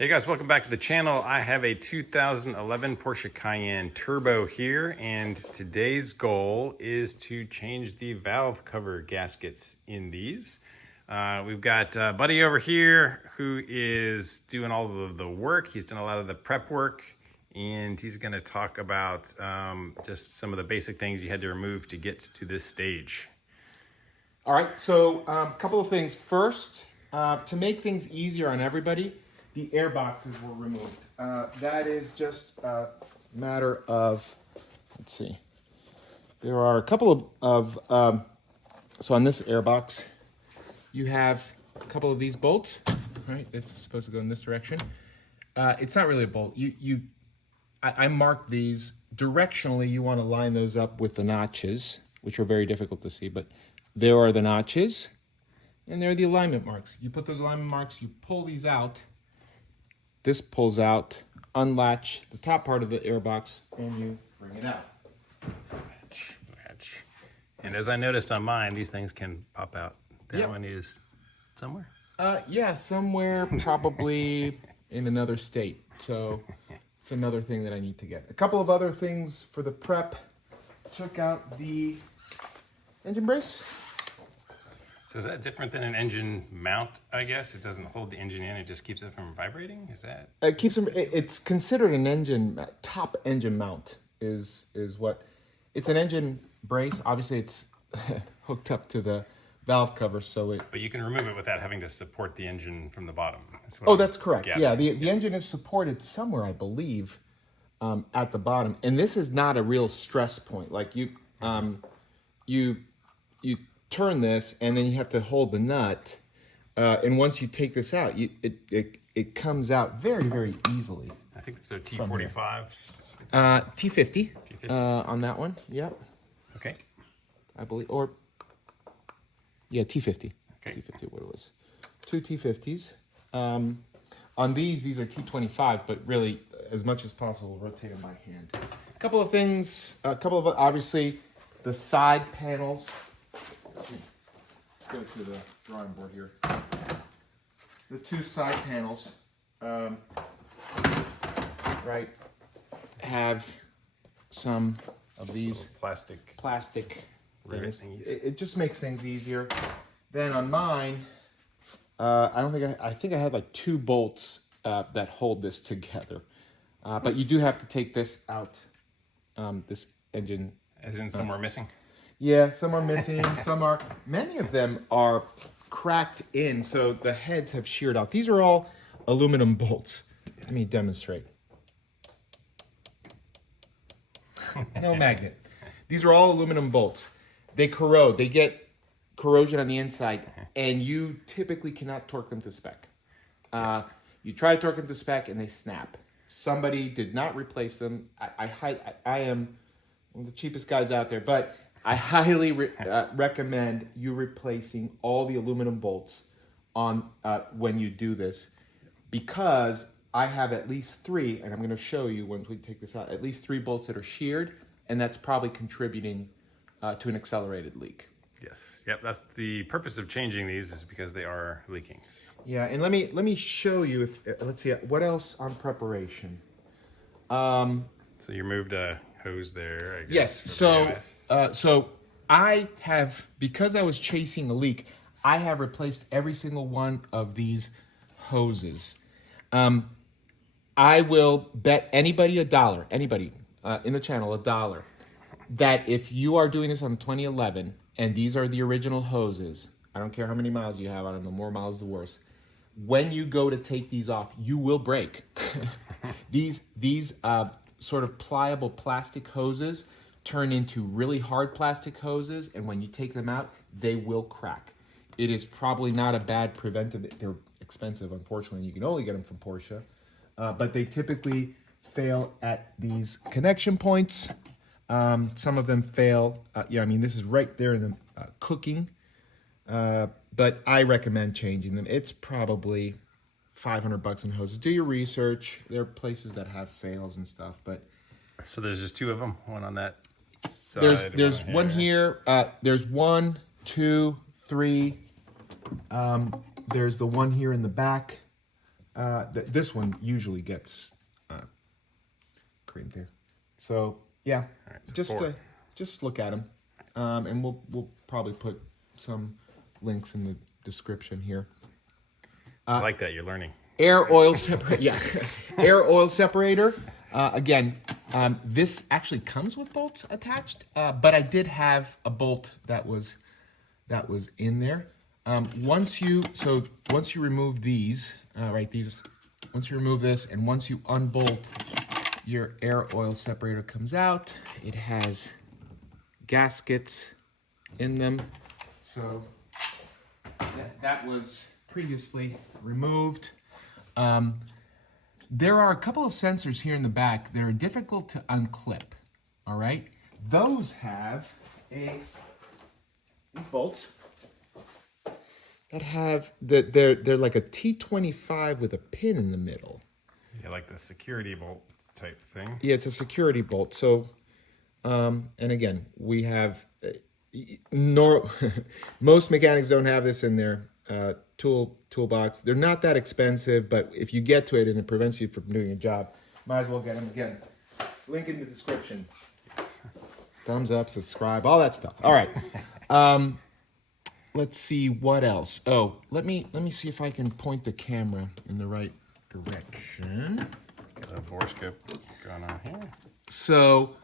Hey guys, welcome back to the channel. I have a 2011 Porsche Cayenne Turbo here, and today's goal is to change the valve cover gaskets in these. We've got Buddy over here who is doing all of the work. He's done a lot of the prep work, and he's going to talk about just some of the basic things you had to remove to get to this stage. All right, so a couple of things. First, to make things easier on everybody, the air boxes were removed. That is just a matter of, let's see. There are a couple of so on this air box, you have a couple of these bolts, right? This is supposed to go in this direction. It's not really a bolt. I marked these directionally. You want to line those up with the notches, which are very difficult to see, but there are the notches, and there are the alignment marks. You put those alignment marks, you pull these out. This pulls out, unlatch the top part of the airbox, and you bring it out. Latch. And as I noticed on mine, these things can pop out. That one is somewhere? Yeah, somewhere probably in another state. So it's another thing that I need to get. A couple of other things for the prep. Took out the engine brace. So is that different than an engine mount, I guess? It doesn't hold the engine in, it just keeps it from vibrating? Is that? It keeps them, it's considered an engine, top engine mount is what, it's an engine brace. Obviously it's hooked up to the valve cover, so it... But you can remove it without having to support the engine from the bottom. That's correct. Yeah, the engine is supported somewhere, I believe, at the bottom. And this is not a real stress point. Like you turn this, and then you have to hold the nut. And once you take this out, it comes out very, very easily. I think it's a T45s. T50 on that one. Yep. Okay. I believe, or yeah, T50. Okay. T50, what it was. Two T50s. On these are T25, but really, as much as possible, rotate them by hand. A couple of things, obviously, the side panels. Let's go to the drawing board here. The two side panels, right, have some of these plastic things. It just makes things easier. Then on mine, I think I had like 2 bolts that hold this together. But you do have to take this out, this engine. As in some are missing? Yeah, some are missing, many of them are cracked in, so the heads have sheared out. These are all aluminum bolts. Let me demonstrate. No magnet. These are all aluminum bolts. They corrode, they get corrosion on the inside, and you typically cannot torque them to spec. You try to torque them to spec and they snap. Somebody did not replace them. I am one of the cheapest guys out there, but I highly recommend you replacing all the aluminum bolts on when you do this, because I have at least 3, and I'm going to show you once we take this out, at least 3 bolts that are sheared, and that's probably contributing to an accelerated leak. Yes. Yep. That's the purpose of changing these, is because they are leaking. Yeah, and let me show you if let's see what else on preparation. So you removed a hose there, I guess. Yes. So I have, because I was chasing a leak, I have replaced every single one of these hoses. I will bet anybody $1, anybody in the channel $1, that if you are doing this on the 2011 and these are the original hoses, I don't care how many miles you have on them, the more miles the worse. When you go to take these off, you will break. These sort of pliable plastic hoses turn into really hard plastic hoses, and when you take them out, they will crack. It is probably not a bad preventive. They're expensive, unfortunately. You can only get them from Porsche, but they typically fail at these connection points. Some of them fail. I mean, this is right there in the cooking, but I recommend changing them. It's probably $500 in hoses. Do your research. There are places that have sales and stuff, but so there's just 2 of them, one on that side. There's one here. There's 1, 2, 3. There's the one here in the back. This one usually gets creamed there. So yeah, right, so just look at them, and we'll probably put some links in the description here. I like that, you're learning. Air oil separator, yeah, air oil separator. Again, this actually comes with bolts attached, but I did have a bolt that was in there. Once you remove these, once you remove this, and once you unbolt, your air oil separator comes out. It has gaskets in them, so that was previously removed. There are a couple of sensors here in the back that are difficult to unclip. All right, those have these bolts that have they're like a T25 with a pin in the middle. Yeah, like the security bolt type thing. Yeah, it's a security bolt. So, and again, we have most mechanics don't have this in their toolbox. They're not that expensive, but if you get to it and it prevents you from doing your job, might as well get them. Again, link in the description. Thumbs up, subscribe, all that stuff. All right. Let's see what else. Oh, let me see if I can point the camera in the right direction. Got a borescope going on here. So,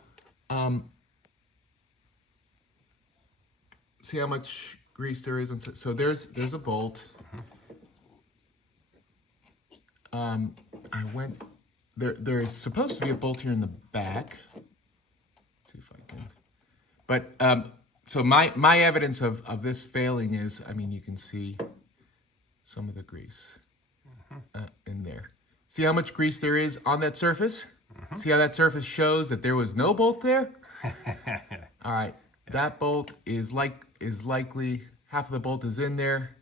see how much grease there is. So there's a bolt. I went there. There's supposed to be a bolt here in the back. Let's see if I can. But so my evidence of this failing is, I mean, you can see some of the grease in there. See how much grease there is on that surface? See how that surface shows that there was no bolt there? All right, that bolt is likely, half of the bolt is in there.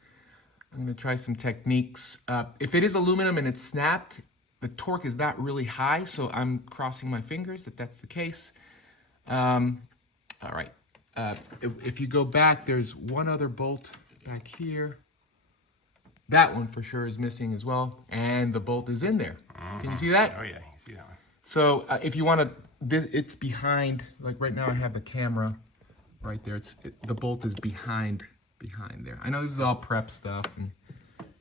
I'm gonna try some techniques. If it is aluminum and it's snapped, the torque is not really high, so I'm crossing my fingers that that's the case. All right, if you go back, there's one other bolt back here. That one for sure is missing as well, and the bolt is in there. Can you see that? Oh yeah, you can see that one. So if you want to, it's behind. Like right now, I have the camera right there. The bolt is behind there. I know this is all prep stuff and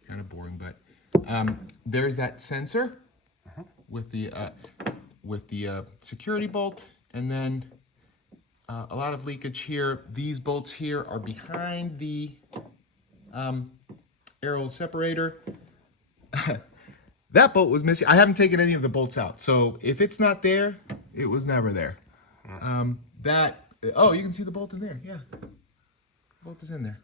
kind of boring, but there's that sensor with the security bolt, and then a lot of leakage here. These bolts here are behind the air oil separator. That bolt was missing. I haven't taken any of the bolts out, so if it's not there, it was never there. Oh, you can see the bolt in there. Yeah, the bolt is in there.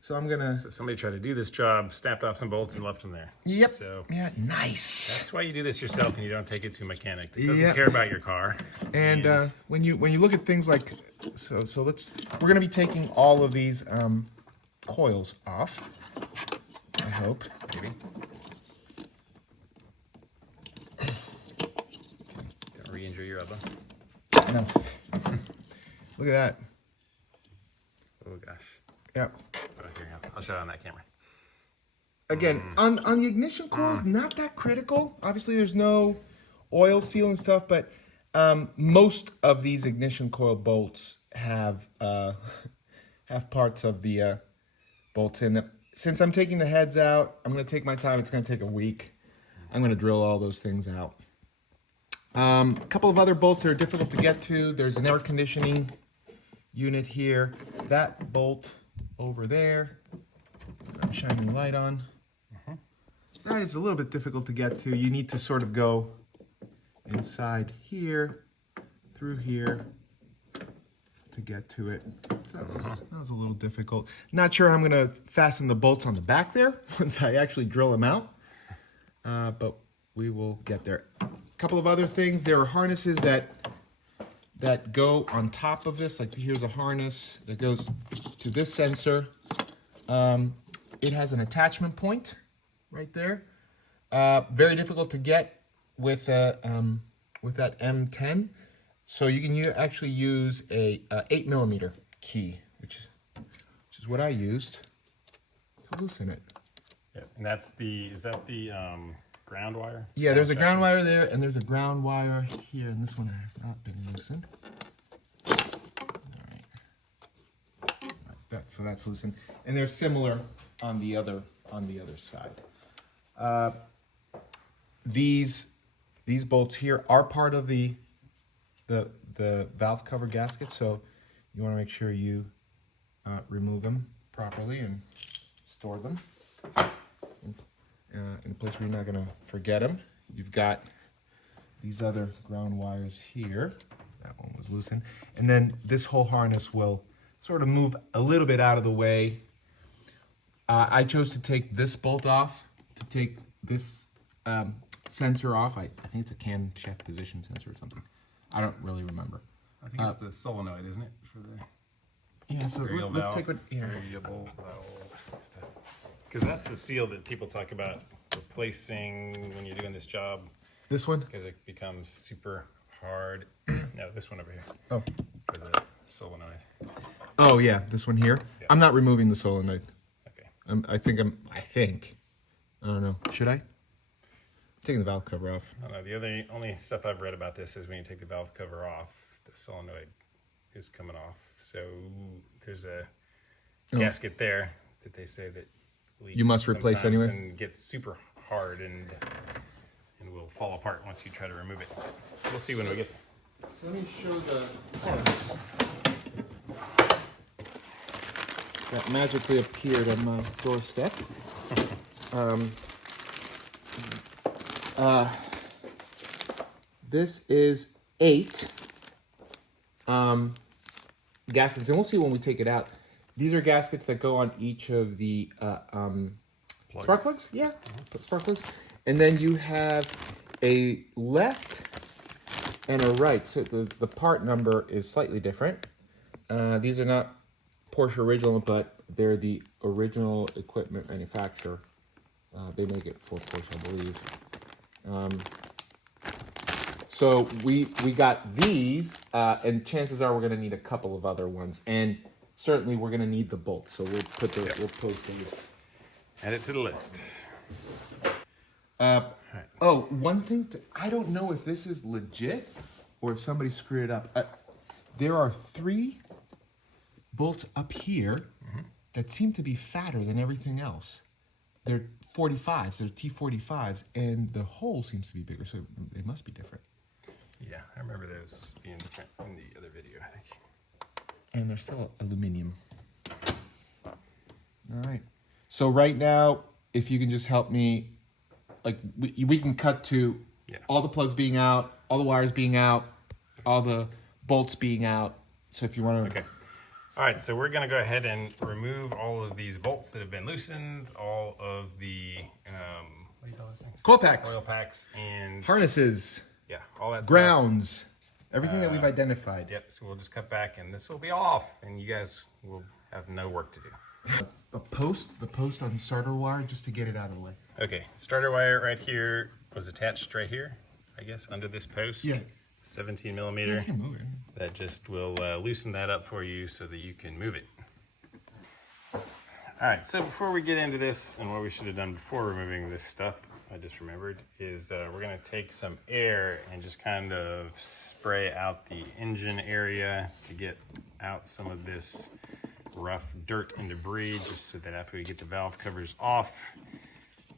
So I'm gonna. So somebody tried to do this job, snapped off some bolts and left them there. Yep. So yeah, nice. that's why you do this yourself and you don't take it to a mechanic that doesn't care about your car. And when you look at things like we're gonna be taking all of these coils off. I hope. Maybe. Don't re-injure your elbow. No. Look at that. Oh gosh. Yep. Oh, here you go. I'll show it on that camera. Again, on the ignition coils, not that critical. Obviously, there's no oil seal and stuff, but most of these ignition coil bolts have parts of the bolts in them. Since I'm taking the heads out, I'm going to take my time. It's going to take a week. I'm going to drill all those things out. A couple of other bolts that are difficult to get to. There's an air conditioning unit here. That bolt over there, I'm shining light on. That is a little bit difficult to get to. You need to sort of go inside here, through here, to get to it. So that was a little difficult. Not sure I'm gonna fasten the bolts on the back there once I actually drill them out, but we will get there. A couple of other things. There are harnesses that go on top of this. Like here's a harness that goes to this sensor. It has an attachment point right there. Very difficult to get with that M10. So you can actually use a 8mm key, which is what I used to loosen it. Yeah, and that's is that the ground wire? Yeah, there's a ground wire there, and there's a ground wire here, and this one has not been loosened. All right. So that's loosened, and they're similar on the other side. These bolts here are part of the valve cover gasket, so you want to make sure you remove them properly and store them in a place where you're not going to forget them. You've got these other ground wires here. That one was loosened. And then this whole harness will sort of move a little bit out of the way. I chose to take this bolt off, to take this sensor off. I think it's a camshaft position sensor or something. I don't really remember. I think it's the solenoid, isn't it? For the yeah, so let's take what here. variable valve stuff. Because that's the seal that people talk about replacing when you're doing this job. This one? Because it becomes super hard. No, this one over here. Oh. For the solenoid. Oh yeah, this one here. Yeah. I'm not removing the solenoid. Okay. I think. I don't know. Should I? I'm taking the valve cover off. I don't know. The only stuff I've read about this is when you take the valve cover off, the solenoid is coming off. So there's a gasket there that they say that leaks you must replace sometimes anyway. and gets super hard and will fall apart once you try to remove it. We'll see when we get there. So let me show the harness that magically appeared on my doorstep. This is 8 gaskets, and we'll see when we take it out. These are gaskets that go on each of the spark plugs. Yeah, spark plugs. And then you have a left and a right. So the part number is slightly different. These are not Porsche original, but they're the original equipment manufacturer. They make it for Porsche, I believe. So we got these, and chances are we're going to need a couple of other ones, and certainly we're going to need the bolts. So we'll put the we'll post those. Add it to the list. Oh, one thing I don't know if this is legit or if somebody screwed it up. There are 3 bolts up here that seem to be fatter than everything else. They're 45s, they're T45s, and the hole seems to be bigger, so they must be different. Yeah, I remember those being different in the other video, I think. And they're still aluminum. All right. So right now, if you can just help me, like we can cut to all the plugs being out, all the wires being out, all the bolts being out. So if you want to... Okay. All right, so we're going to go ahead and remove all of these bolts that have been loosened, all of the, what do you call those things? Coil packs. Coil packs and... harnesses. Yeah, all that grounds. stuff. Everything that we've identified. Yep, so we'll just cut back and this will be off and you guys will have no work to do. The post on the starter wire, just to get it out of the way. Okay, starter wire right here was attached right here, I guess, under this post. Yeah. 17 millimeter. You can move it. That just will loosen that up for you so that you can move it. All right, so before we get into this, and what we should have done before removing this stuff, I just remembered, is we're gonna take some air and just kind of spray out the engine area to get out some of this rough dirt and debris, just so that after we get the valve covers off,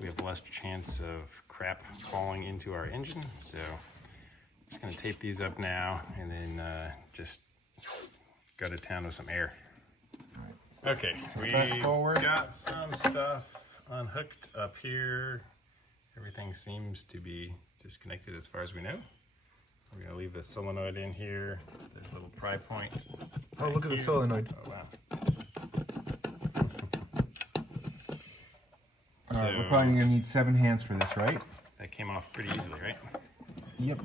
we have less chance of crap falling into our engine. So just gonna tape these up now and then just go to town with some air. Okay, we got some stuff unhooked up here. Everything seems to be disconnected as far as we know. We're gonna leave the solenoid in here. There's a little pry point. Oh, look at the solenoid. Oh, wow. All right, we're probably gonna need 7 hands for this, right? That came off pretty easily, right? Yep.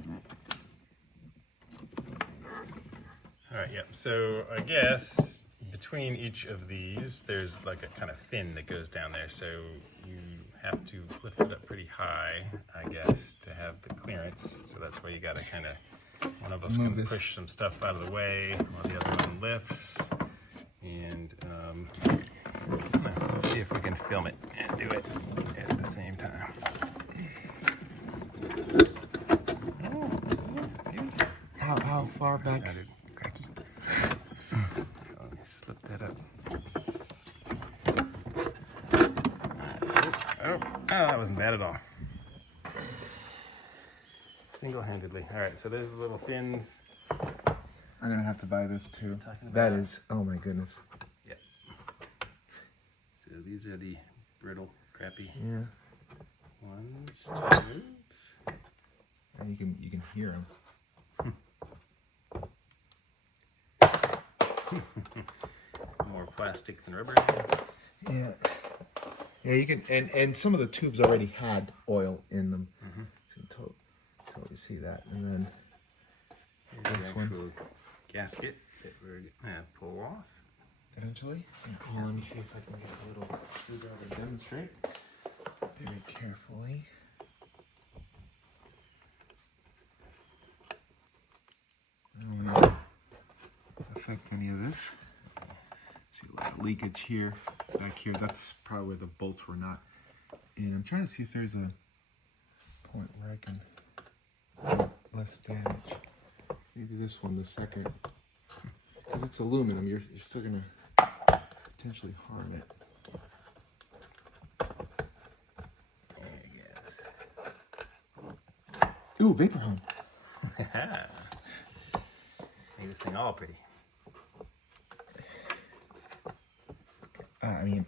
All right, yep. So I guess between each of these, there's like a kind of fin that goes down there. So you have to lift it up pretty high, I guess, to have the clearance. So that's why you gotta kind of, one of us can push some stuff out of the way while the other one lifts. And let's see if we can film it and do it at the same time. far back. Sounded cracky. Let me slip that up. Oh, that wasn't bad at all. Single-handedly. All right, so there's the little fins. I'm gonna have to buy this too. Talking That about- is, oh my goodness. Yep. So these are the brittle, crappy Yeah. ones to move. And you can hear them. More plastic than rubber. Yeah. Yeah, you can, and some of the tubes already had oil in them. So you can totally see that. And then Here's the this one. actual gasket that we're gonna pull off. Eventually. Let me see if I can get a little screwdriver to demonstrate. Very carefully. I don't want to affect any of this. See a lot of leakage here, back here. That's probably where the bolts were not in. I'm trying to see if there's a point where I can do less damage. Maybe this one, the second. Because it's aluminum, you're still going to potentially harm it. Yes. Ooh, vapor home. Made this thing all pretty. I mean,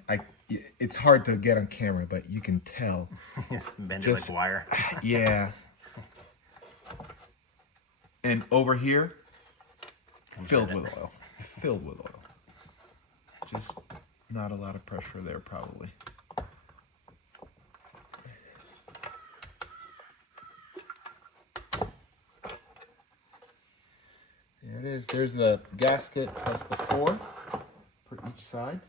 it's hard to get on camera, but you can tell. Just bend it Just- like wire. Yeah. And over here, filled with oil. Filled with oil. Just not a lot of pressure there, probably. There it is. There's the gasket plus the 4 for each side.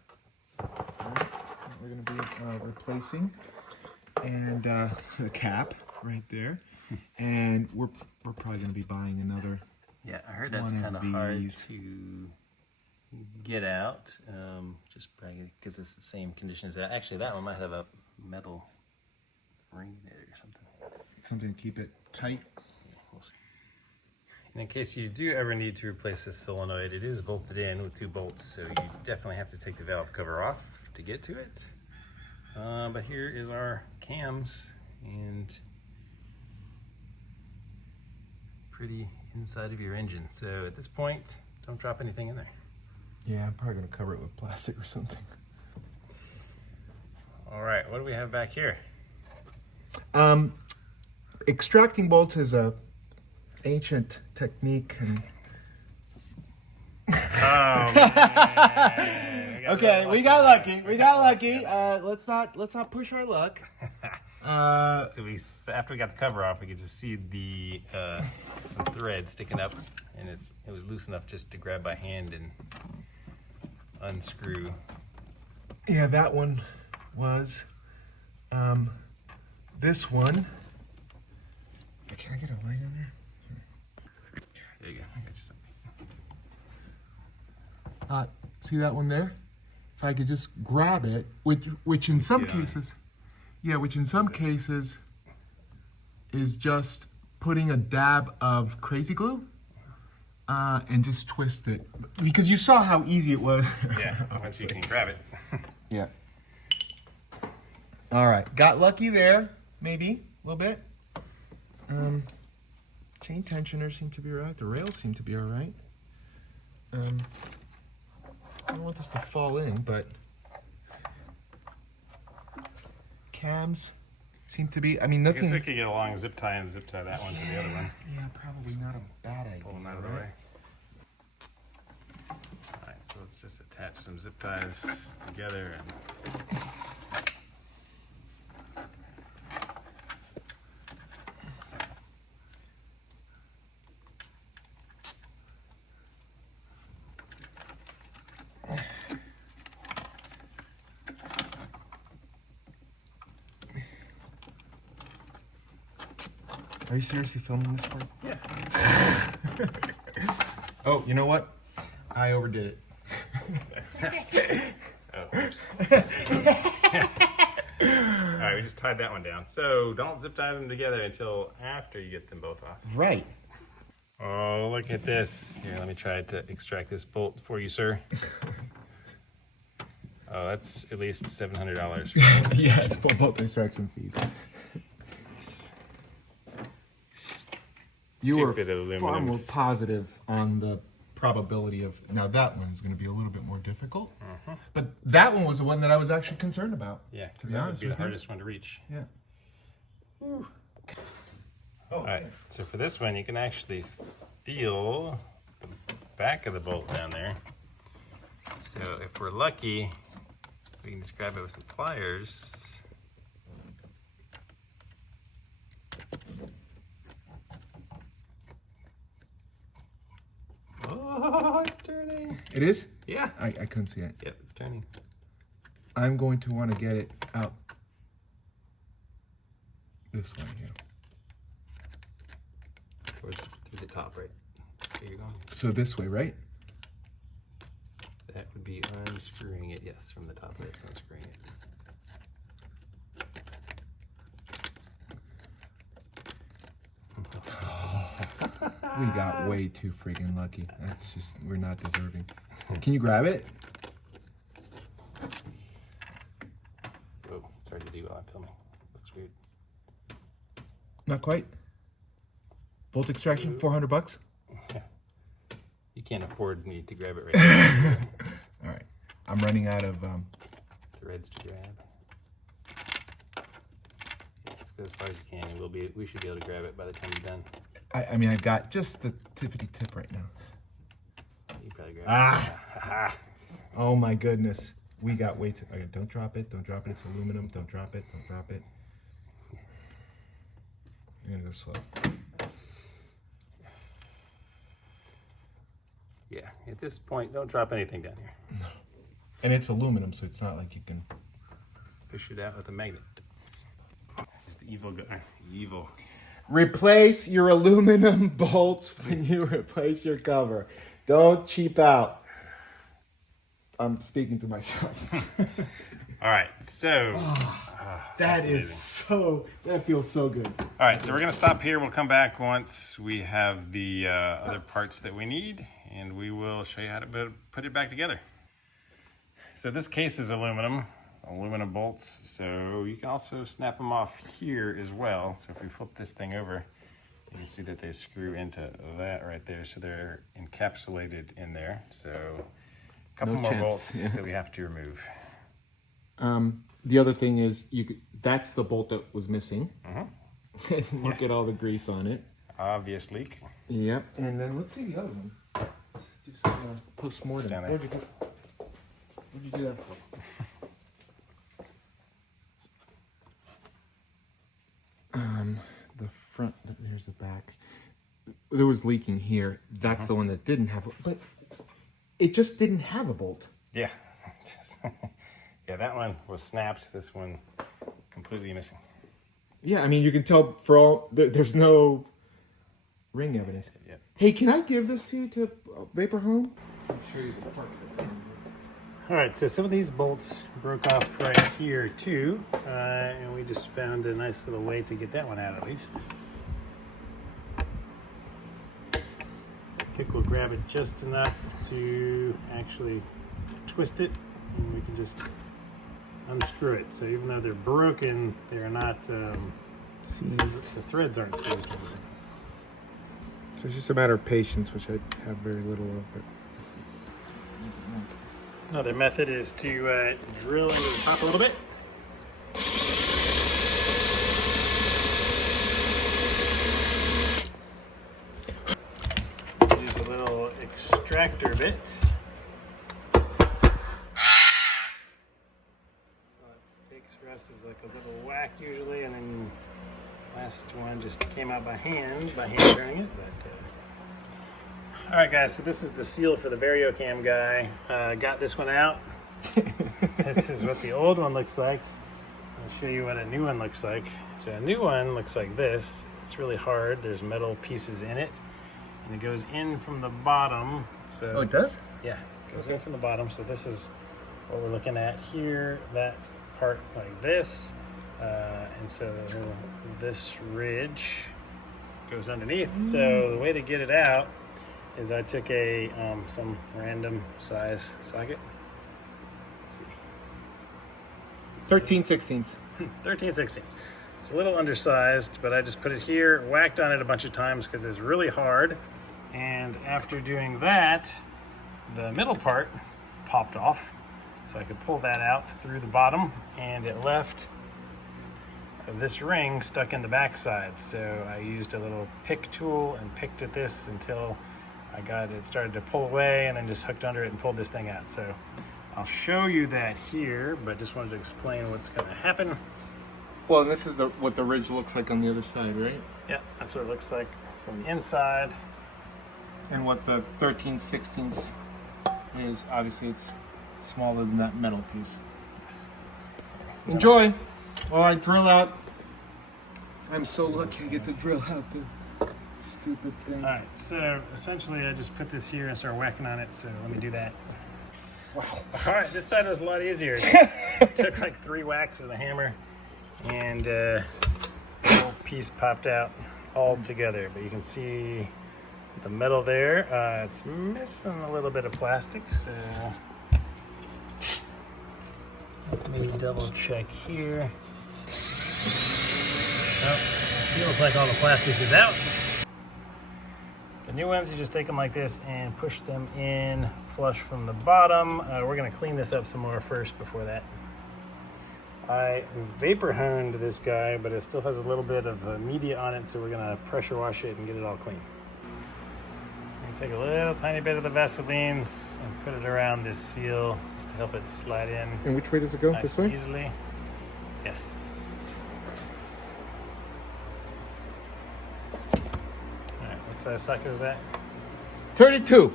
All right, that we're going to be replacing. And the cap right there. And we're probably going to be buying another. Yeah, I heard that's One of kind of hard these. to get out, just because it's the same condition as that. Actually, that one might have a metal ring there or something. Something to keep it tight. We'll see. And in case you do ever need to replace this solenoid, it is bolted in with 2 bolts, so you definitely have to take the valve cover off to get to it. But here is our cams, and pretty inside of your engine. So at this point, don't drop anything in there. Yeah, I'm probably going to cover it with plastic or something. All right, what do we have back here? Extracting bolts is a ancient technique. And Oh, man. okay, we got lucky. We got lucky. Let's not push our luck. So after we got the cover off, we could just see the some thread sticking up, and it was loose enough just to grab by hand and unscrew. Yeah, that one was. This one. Can I get a light in there? There you go. I got you something. See that one there? If I could just grab it, which in some cases, which in some cases is just putting a dab of crazy glue and just twist it. Because you saw how easy it was. Yeah, once you can grab it. Yeah. All right, got lucky there, maybe a little bit. Chain tensioner seemed to be all right. The rails seem to be all right. I don't want this to fall in, but cams seem to be. I mean, I guess we nothing. could get a long zip tie and zip tie that one to the other one. Yeah, probably not a bad idea. Pull them out of the right? way. All right, so let's just attach some zip ties together. And Are you seriously filming this part? yeah. Oh, you know what? I overdid it. Oh, oops. All right, we just tied that one down. So don't zip tie them together until after you get them both off. Right. Oh, look at this. Here, let me try to extract this bolt for you, sir. Oh, that's at least $700. Yes, for bolt extraction fees. You were Stupid far more aluminums. positive on the probability of, now that one is going to be a little bit more difficult, but that one was the one that I was actually concerned about. Yeah, to be that honest would be the with you. hardest one to reach. Yeah. Oh, all right, so for this one, you can actually feel the back of the bolt down there. So if we're lucky, we can just grab it with some pliers. Oh, it's turning. It is? Yeah. I couldn't see it. Yep, it's turning. I'm going to want to get it out this one here. Towards through the top, right? Here you're going. So this way, right? That would be unscrewing it, yes, from the top. That's unscrewing it. We got way too freaking lucky. That's just, we're not deserving. Can you grab it? Oh, it's hard to do while I'm filming. Looks weird. Not quite. Bolt extraction, $400. Yeah. You can't afford me to grab it right now. All right. I'm running out of. Threads to grab. Let's go as far as you can, and we should be able to grab it by the time you're done. I mean, I've got just the tippity tip right now. You probably grab Ah! Oh my goodness. We got way too. Okay, don't drop it. Don't drop it. It's aluminum. Don't drop it. Don't drop it. I'm gonna go slow. Yeah, at this point, don't drop anything down here. No. And it's aluminum, so it's not like you can Fish it out with a magnet. Here's the evil guy. Evil. replace your aluminum bolts when you replace your cover. Don't cheap out. I'm speaking to myself. All right, so That amazing. is so. That feels so good. All right, so we're gonna stop here. We'll come back once we have the other parts that we need, and we will show you how to put it back together. So this case is aluminum bolts. So you can also snap them off here as well. So if we flip this thing over, you can see that they screw into that right there. So they're encapsulated in there. So a couple No more chance. bolts Yeah. that we have to remove. The other thing is, that's the bolt that was missing. Look at all the grease on it. Obvious leak. Yep. And then let's see the other one. Do some post-mortem. Down there. What'd you do that for? The front, there's the back. There was leaking here. That's the one that didn't have, but it just didn't have a bolt. Yeah. Yeah, that one was snapped. This one completely missing. Yeah, I mean, you can tell for all, there's no ring evidence. Yep. Hey, can I give this to you to Vapor Home? I'm sure you the parts. All right, so some of these bolts broke off right here too, and we just found a nice little way to get that one out at least. I think we'll grab it just enough to actually twist it, and we can just unscrew it. So even though they're broken, they're not Seized. the threads aren't seized. So it's just a matter of patience, which I have very little of. But Another method is to drill into the top a little bit. Use a little extractor bit. So it takes for us is like a little whack usually, and then last one just came out by hand turning it. But all right, guys, so this is the seal for the VarioCam guy. Got this one out. This is what the old one looks like. I'll show you what a new one looks like. So a new one looks like this. It's really hard. There's metal pieces in it, and it goes in from the bottom. So oh, it does? yeah, it goes in from the bottom. So this is what we're looking at here. That part like this, and so this ridge goes underneath. So the way to get it out is I took a some random size socket. Let's see. 13/16. 13/16. It's a little undersized, but I just put it here, whacked on it a bunch of times because it's really hard. And after doing that, the middle part popped off. So I could pull that out through the bottom, and it left this ring stuck in the backside. So I used a little pick tool and picked at this until I got it started to pull away, and then just hooked under it and pulled this thing out. So I'll show you that here, but just wanted to explain what's going to happen. Well, this is what the ridge looks like on the other side, right? Yeah, that's what it looks like from the inside. And what the 13/16 is, obviously it's smaller than that metal piece. Enjoy while I drill out. I'm so lucky to get to drill out the stupid thing. All right, so essentially I just put this here and start whacking on it, so let me do that. Wow. All right, this side was a lot easier. It took like 3 whacks of the hammer, and the whole piece popped out all together. But you can see the metal there. It's missing a little bit of plastic, so let me double check here. Oh, feels like all the plastic is out. The new ones, you just take them like this and push them in flush from the bottom. We're gonna clean this up some more first before that. I vapor honed this guy, but it still has a little bit of media on it, so we're gonna pressure wash it and get it all clean. Take a little tiny bit of the Vaselines and put it around this seal just to help it slide in. And which way does it go? Nice This way? Easily. Yes. All right, what size socket is that? 32.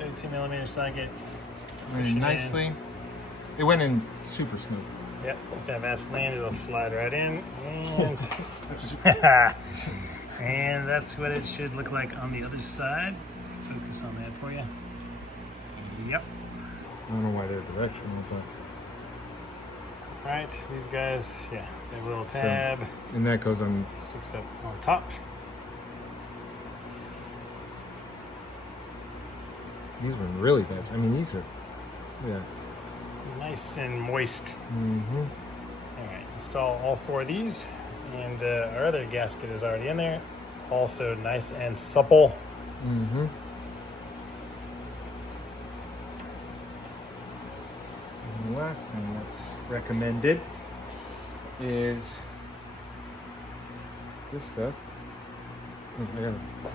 32 millimeter socket. Very Push it nicely. in. It went in super smooth. Yep, with that Vaseline, it'll slide right in. And, and that's what it should look like on the other side. Focus on that for you. Yep. I don't know why they're directional, but. All right, these guys, yeah, they have a little tab. And that goes on. Sticks up on top. These were really bad. I mean, these are. Yeah. Nice and moist. Mm-hmm. All right, install all 4 of these, and our other gasket is already in there. Also nice and supple. Mm-hmm. And the last thing that's recommended is this stuff. I got a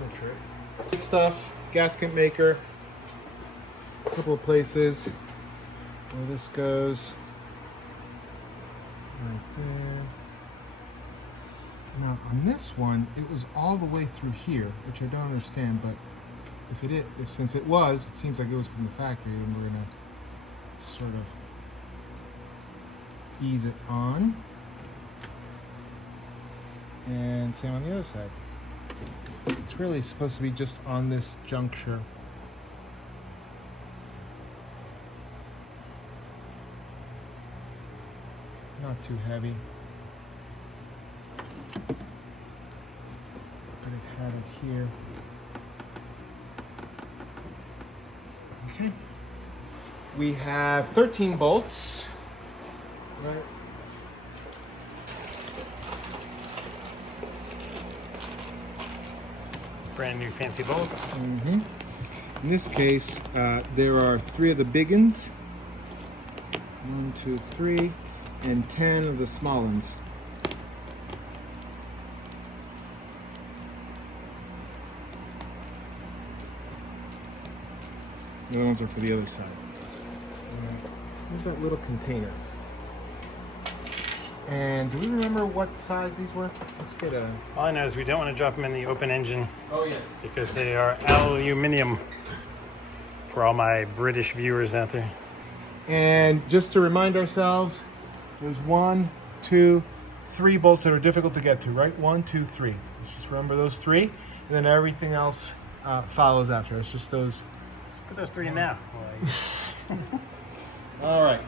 picture. Big stuff, gasket maker. A couple of places where this goes. Right there. Now on this one, it was all the way through here, which I don't understand, but since it seems like it was from the factory, then we're gonna just sort of ease it on. And same on the other side. It's really supposed to be just on this juncture. Not too heavy. But it had it here. Okay. We have 13 bolts. Right. Brand new fancy bolt. Mm-hmm. In this case, there are 3 of the big ones. 1, 2, 3, and 10 of the small ones. The other ones are for the other side. Where's that little container? And do we remember what size these were? Let's get a... All I know is we don't want to drop them in the open engine. Oh, yes. Because they are aluminium, for all my British viewers out there. And just to remind ourselves, there's 1, 2, 3 bolts that are difficult to get to, right? 1, 2, 3. Let's just remember those 3, and then everything else follows after. It's just those. Let's put those 3 in now. All right.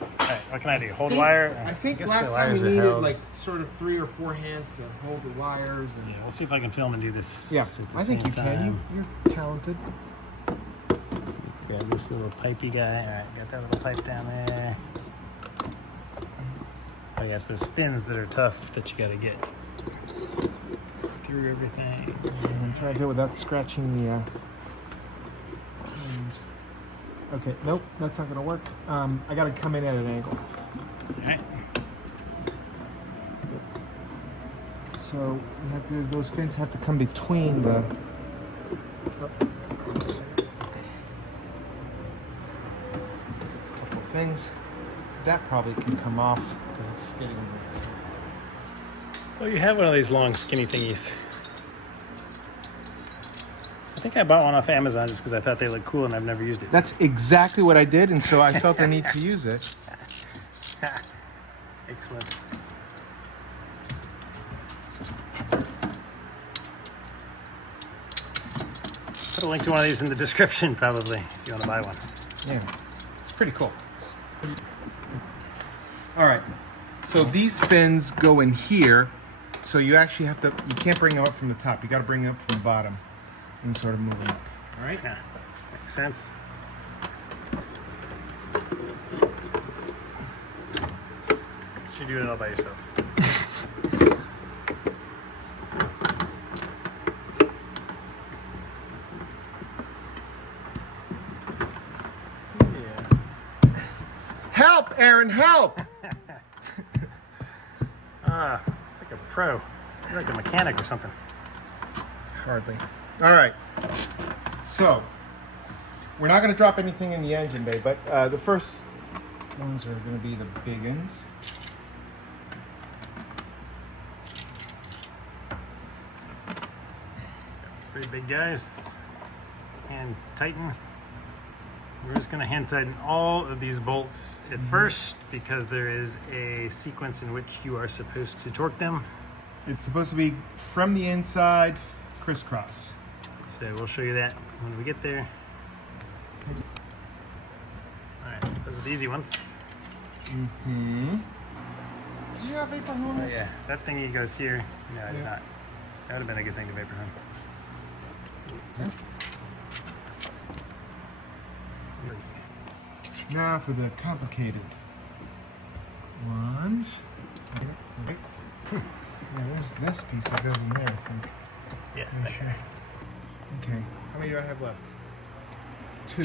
All right, what can I do? Hold wire? I think guess last the time we wires are needed held. like sort of 3 or 4 hands to hold the wires. And Yeah, we'll see if I can film and do this. yeah, at the I think same you time. can. You're talented. Grab this little pipey guy. All right, got that little pipe down there. I guess there's fins that are tough that you got to get through everything. I'm trying to do it without scratching the. Okay, nope, that's not gonna work. I gotta come in at an angle. All right. So you have to, those fins have to come between the. Couple things. That probably can come off because it's getting. Well, you have one of these long, skinny thingies. I think I bought one off Amazon just because I thought they looked cool and I've never used it. That's exactly what I did, and so I felt the need to use it. Excellent. Put a link to one of these in the description, probably, if you want to buy one. Yeah, it's pretty cool. All right, so these fins go in here, so you actually have to, you can't bring them up from the top. You got to bring them up from the bottom and sort of move them up. All right? Yeah, makes sense. You should do it all by yourself. Yeah. Help, Aaron, help! It's like a pro. You're like a mechanic or something. Hardly. All right. So, we're not going to drop anything in the engine bay, but the first ones are going to be the big ones. Pretty big guys. Hand tighten. We're just going to hand tighten all of these bolts at first because there is a sequence in which you are supposed to torque them. It's supposed to be from the inside, crisscross. So we'll show you that when we get there. Alright, those are the easy ones. Mm-hmm. Did you have vapor on Oh this? yeah, that thingy goes here. No, I did Yeah. not. That would have been a good thing to vapor hunt. Now for the complicated ones. Right. Yeah, there's this piece that goes in there, I think. Yes, Yeah, there. sure. Okay. How many do I have left? 2.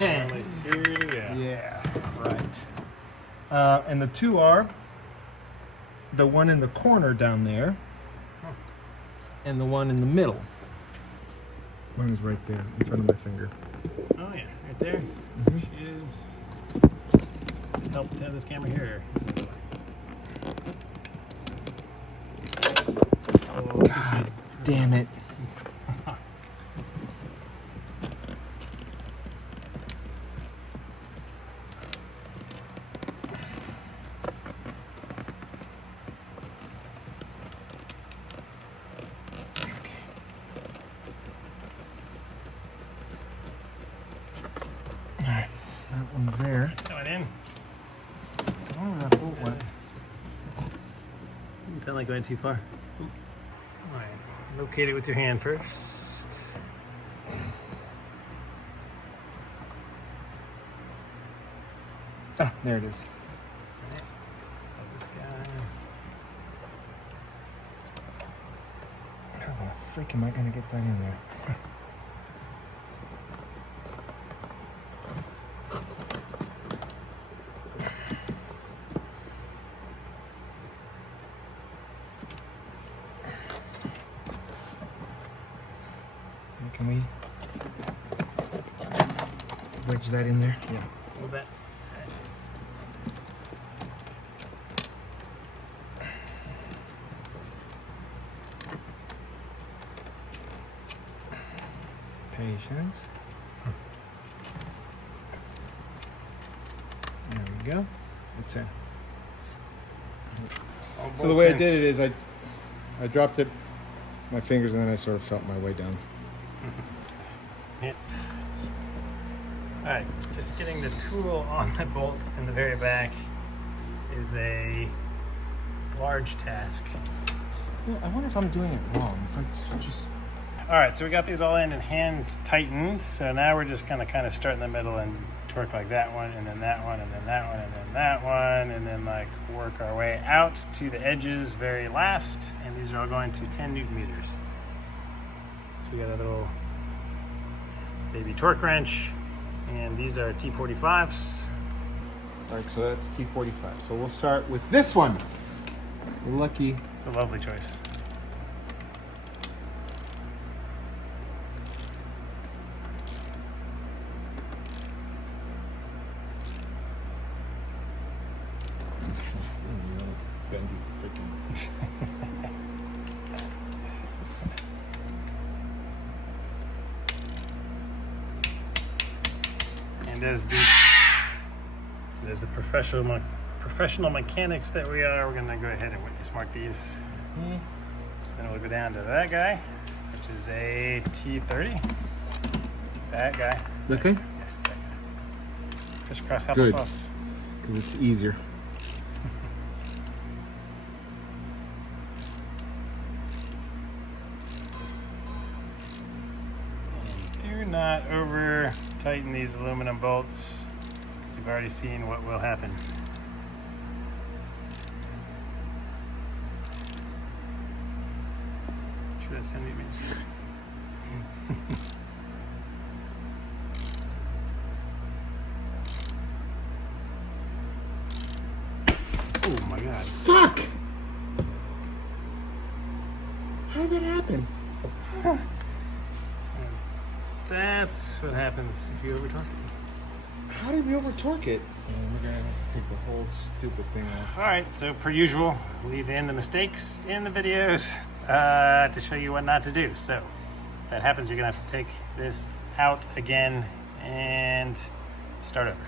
Only 2 to go. Yeah, right. And the 2 are the one in the corner down there and the one in the middle. Mine is right there in front of my finger. Oh yeah, right there. Mhm. She is. Does it help to have this camera here? Or is it the other way? Oh, this is- Damn it. Alright, that one's there. Going in. I wonder where that bolt went. Doesn't sound like going too far. Alright, locate it with your hand first. Ah, there it is. Alright, got this guy. How the freak am I gonna get that in there? Can we wedge that in there? Yeah. A little bit. Patience. There we go. It's in. All So the bolts way I in. did it is I dropped it, my fingers, and then I sort of felt my way down. Yeah. All right, just getting the tool on the bolt in the very back is a large task. Yeah, I wonder if I'm doing it wrong. If I just... All right, so we got these all in and hand tightened. So now we're just gonna kind of start in the middle and torque like that one, and then that one, and then that one, and then that one, and then like work our way out to the edges very last. And these are all going to 10 Newton meters. So we got a little baby torque wrench, and these are T45s. All right, so that's T45. So we'll start with this one. We're lucky. It's a lovely choice. Bendy freaking. And as the professional mechanics that we are, we're gonna go ahead and witness mark these. So then we'll go down to that guy, which is a T30. That guy. Okay. Yes, that guy. Crisscross Good. applesauce. Because it's easier. Do not over tighten these aluminum bolts, because you've already seen what will happen. Sure that's 10 meters. Oh my god. Fuck! How did that happen? That's what happens if you over torque it. How did we over torque it? We're gonna have to take the whole stupid thing off. All right, so per usual, leave in the mistakes in the videos to show you what not to do. So if that happens, you're gonna have to take this out again and start over.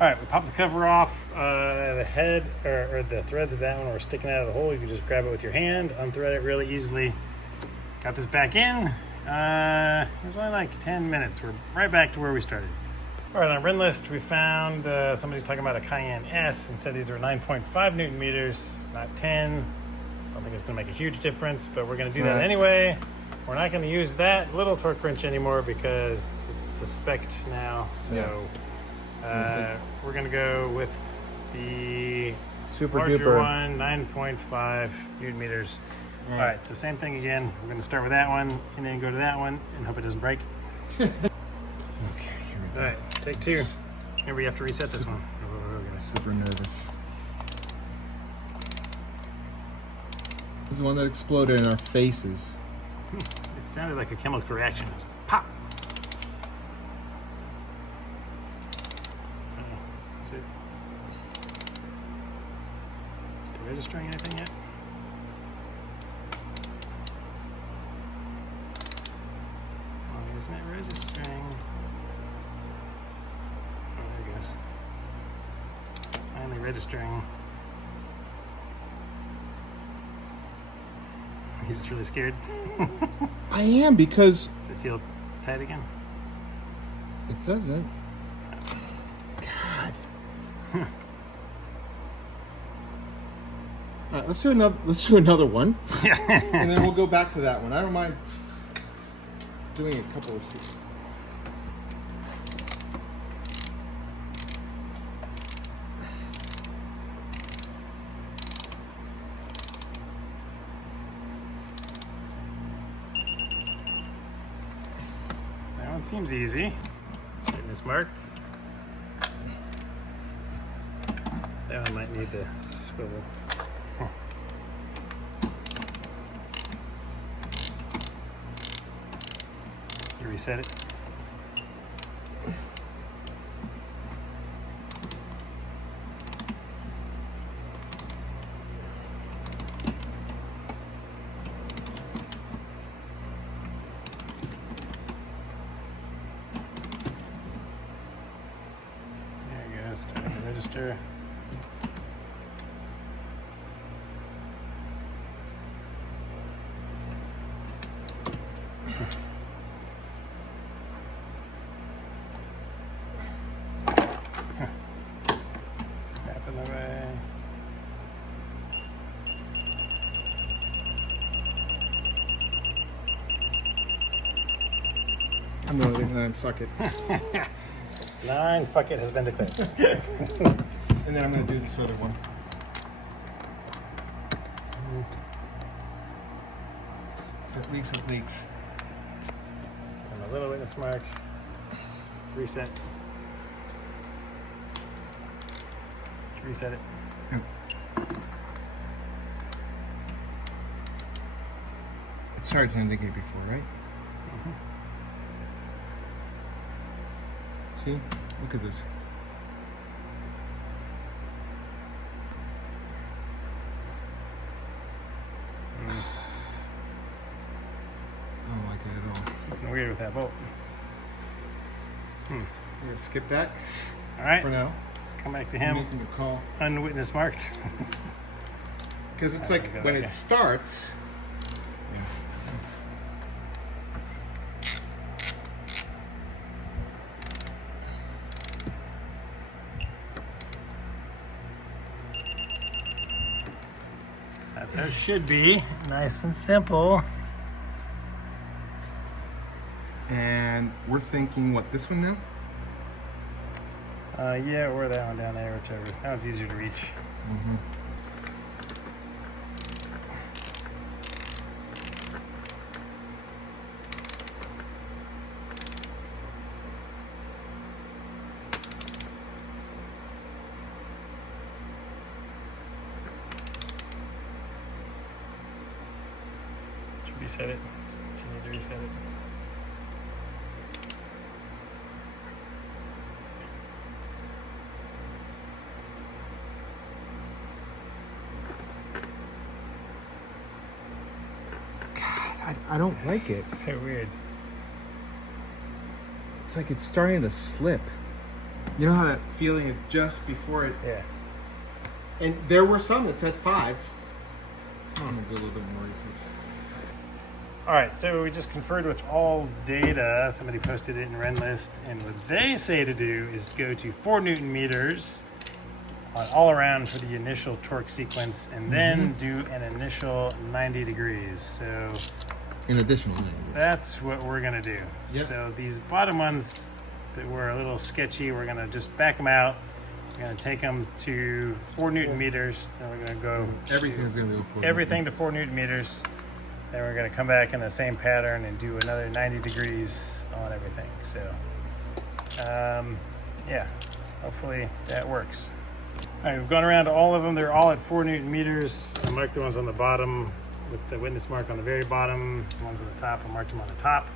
All right, we pop the cover off. The head or the threads of that one were sticking out of the hole. You can just grab it with your hand, unthread it really easily. Got this back in. It was only like 10 minutes. We're right back to where we started. All right, on our list, we found somebody talking about a Cayenne S and said these are 9.5 Newton meters, not 10. I don't think it's gonna make a huge difference, but we're gonna do that anyway. We're not gonna use that little torque wrench anymore because it's suspect now. So we're gonna go with the Super larger duper one, 9.5 Newton meters. All right, so same thing again. We're gonna start with that one and then go to that one and hope it doesn't break. Okay, here we go. All right, take two. Here we have to reset this one. Super nervous. This is the one that exploded in our faces. It sounded like a chemical reaction. It was pop. Is it registering anything yet? Oh, isn't it registering? Oh, there it goes. Finally registering. He's just really scared. I am, because Does it feel tight again? it doesn't. God. All right, let's do another one. And then we'll go back to that one. I don't mind doing a couple of seasons. That one seems easy. Getting this marked. That one might need the swivel. You reset it. There you go, starting to register. I'm gonna leave 9, fuck it. 9, fuck it, has been declared. And then I'm gonna do this other one. If it leaks, it leaks. And a little witness mark. Reset. Reset it. Yeah. It started to indicate before, right? See? Look at this. I don't like it at all. Something weird with that bolt. We're gonna skip that All right. for now. Come back to I'm him. making a call. Unwitness marked. Because it's like when it starts. Yeah. That's how it should be. Nice and simple. And we're thinking, what, this one now? Yeah, or that one down there, whichever. That one's easier to reach. Mm-hmm. Should reset it. Should need to reset it. I don't like it. So weird. It's like it's starting to slip. You know how that feeling is just before it. Yeah. And there were some that's at 5. I'm gonna do a little bit more research. All right, so we just conferred with all data. Somebody posted it in Renlist, and what they say to do is go to 4 Newton meters all around for the initial torque sequence, and then do an initial 90 degrees. So An additional 90 that's what we're gonna do. Yep. So these bottom ones that were a little sketchy, we're gonna just back them out. We're gonna take them to 4 Newton meters. Then we're gonna go Everything's gonna go 4 everything to 4 Newton meters. Then we're gonna come back in the same pattern and do another 90 degrees on everything. So, yeah, hopefully that works. All right, we've gone around to all of them. They're all at 4 Newton meters. I marked the ones on the bottom with the witness mark on the very bottom. The ones on the top, I marked them on the top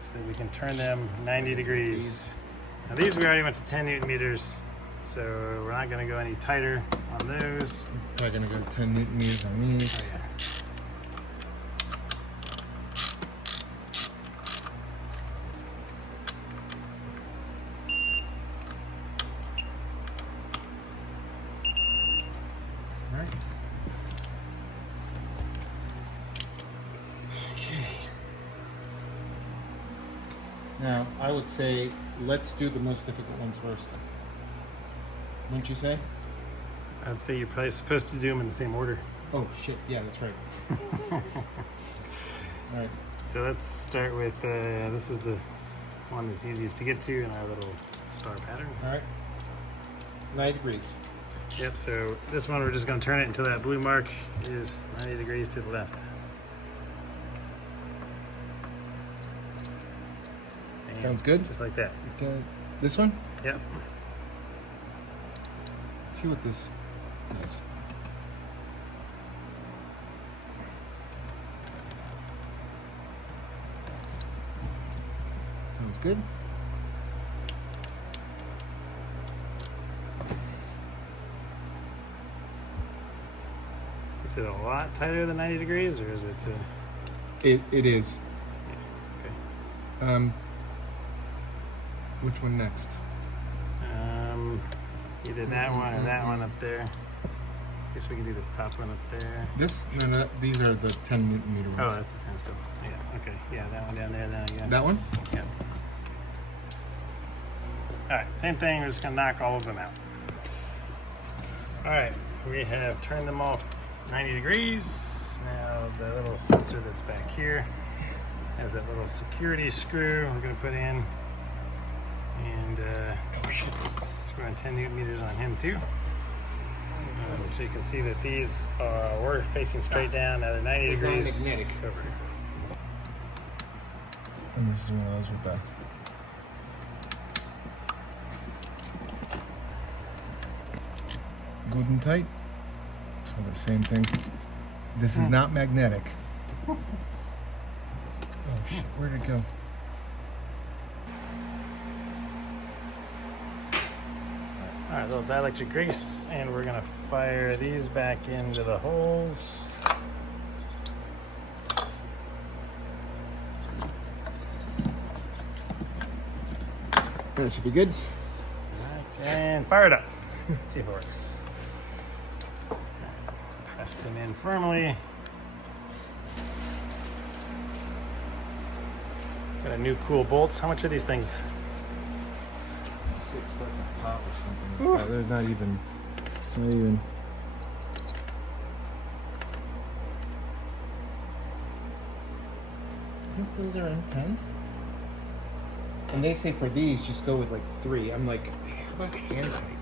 so that we can turn them 90 degrees. Now these we already went to 10 Newton meters, so we're not gonna go any tighter on those. Probably gonna go 10 Newton meters on these. Oh, yeah. All right. Okay. Now, I would say let's do the most difficult ones first. Wouldn't you say? I'd say you're probably supposed to do them in the same order. Oh shit! Yeah, that's right. All right. So let's start with, this is the one that's easiest to get to in our little star pattern. All right. 90 degrees. Yep, so this one we're just going to turn it until that blue mark is 90 degrees to the left. And Sounds good. just like that. Okay. This one? Yep. Let's see what this does. Sounds good. Is it a lot tighter than 90 degrees, or is it? It is. Okay. Which one next? Either that one or that one up there. I guess we can do the top one up there. This? No, these are the 10 Newton meter ones. Oh, that's a 10 still. Yeah, okay. Yeah, that one down there then, I guess. That one? Yeah. All right, same thing. We're just going to knock all of them out. All right, we have turned them off 90 degrees. Now the little sensor that's back here, Has that little security screw we're gonna put in. And screw on 10 Newton meters on him too. So you can see that these were facing straight down. Now they're 90 degrees magnetic. over. And this is one of those with the good and tight. So the same thing. This is not magnetic. Oh shit, where'd it go? All right, little dielectric grease, and we're gonna fire these back into the holes. That should be good. All right, and fire it up. Let's see if it works. Press them in firmly. Got a new cool bolts. How much are these things? $6 a pop or something. They're not even. It's not even. I think those are M10s. And they say for these, just go with like 3. I'm like, how about hand tight?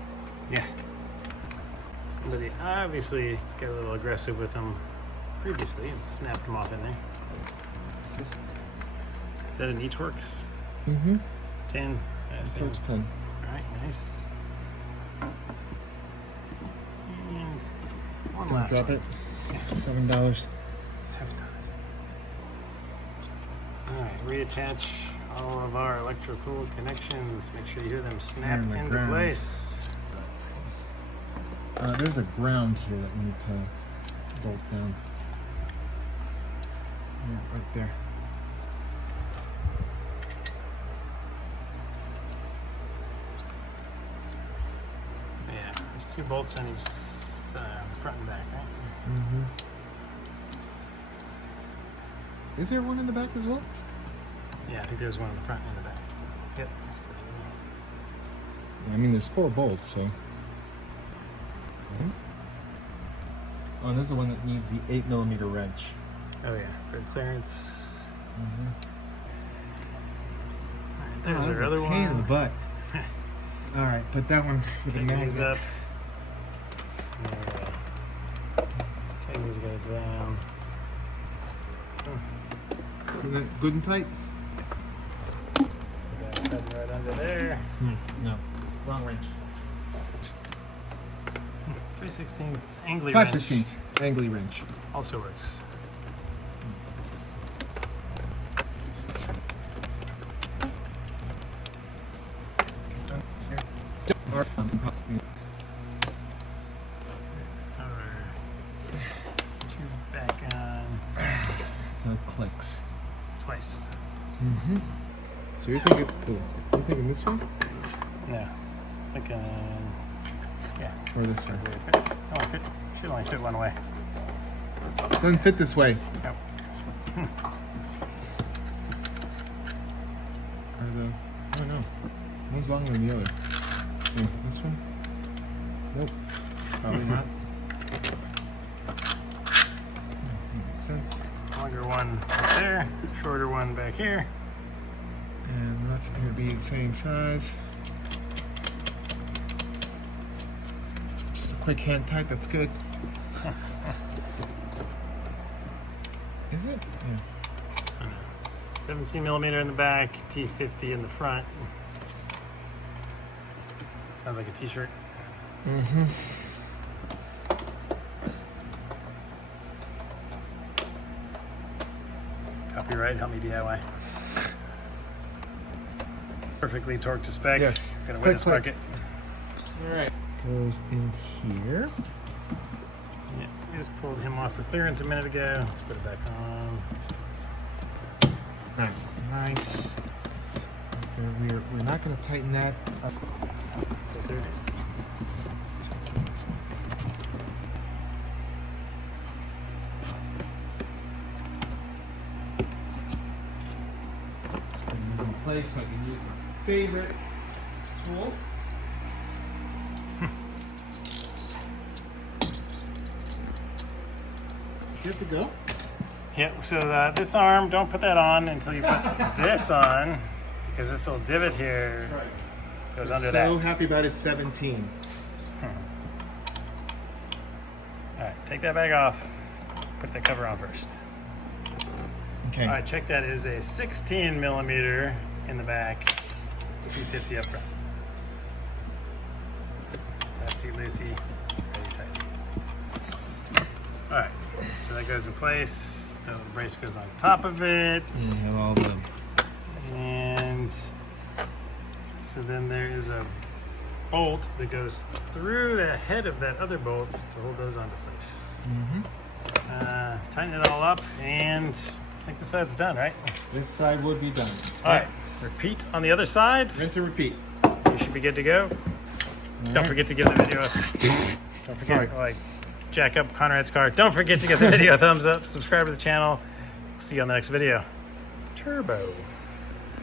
Yeah. Somebody obviously got a little aggressive with them previously and snapped them off in there. Is that an eTorx? Mm-hmm. 10? Torx 10. Alright, nice. And one last Drop one. it. $7. $7. Alright, reattach all of our electrical connections. Make sure you hear them snap And the into grounds. place. Let's see. There's a ground here that we need to bolt down. Yeah, right there. Yeah, there's 2 bolts on each front and back, right? Mm-hmm. Is there one in the back as well? Yeah, I think there's one in the front and the back. Yep. That's good. Yeah, I mean, there's 4 bolts, so. Oh, and this is the one that needs the 8mm wrench. Oh yeah, for clearance. Mm-hmm. Alright, there's That's our other a pain in the one. butt. All right, put that one with a Take these magnet. up. Yeah. Take these guys down. Isn't that good and tight? That's heading right under there. No, wrong wrench. 3/16 angly 5/16 angly wrench. also works. Two back on So it clicks. twice. Mm-hmm. So you're thinking this one No, I was thinking, yeah. or this one? Where it fits. Oh, it should only fit one way. Doesn't fit this way. Yep. Or the oh no, one's longer than the other. Yeah, this one? Nope. Probably not. Makes sense. Longer one up there, shorter one back here. And that's going to be the same size. Just a quick hand tight, that's good. Is it? Yeah. 17mm in the back, T50 in the front. Sounds like a t-shirt. Mm-hmm. Copyright, help me DIY. Perfectly torqued to spec. Yes. Got a Click, witness click. bucket. Alright. Goes in here. Yeah, we just pulled him off for clearance a minute ago. Let's put it back on. Alright, nice. Okay, we're not going to tighten that up. Yes, there it is. Let's put these in place so I can use my favorite tool. Good to go. Yeah, so this arm, don't put that on until you put this on, because this little divot here goes under that. So happy about his 17. All right, take that bag off. Put the cover on first. Okay. All right, check that is a 16 millimeter in the back, 250 up front. Lefty loosey, ready tight. All right, so that goes in place. The brace goes on top of it. And so then there is a bolt that goes through the head of that other bolt to hold those onto place. Tighten it all up, and I think this side's done, right? This side would be done. All right, repeat on the other side. Rinse and repeat. You should be good to go. Don't forget to give the video don't forget, like, jack up Conrad's car. Don't forget to give the video a thumbs up, subscribe to the channel. See you on the next video. Turbo.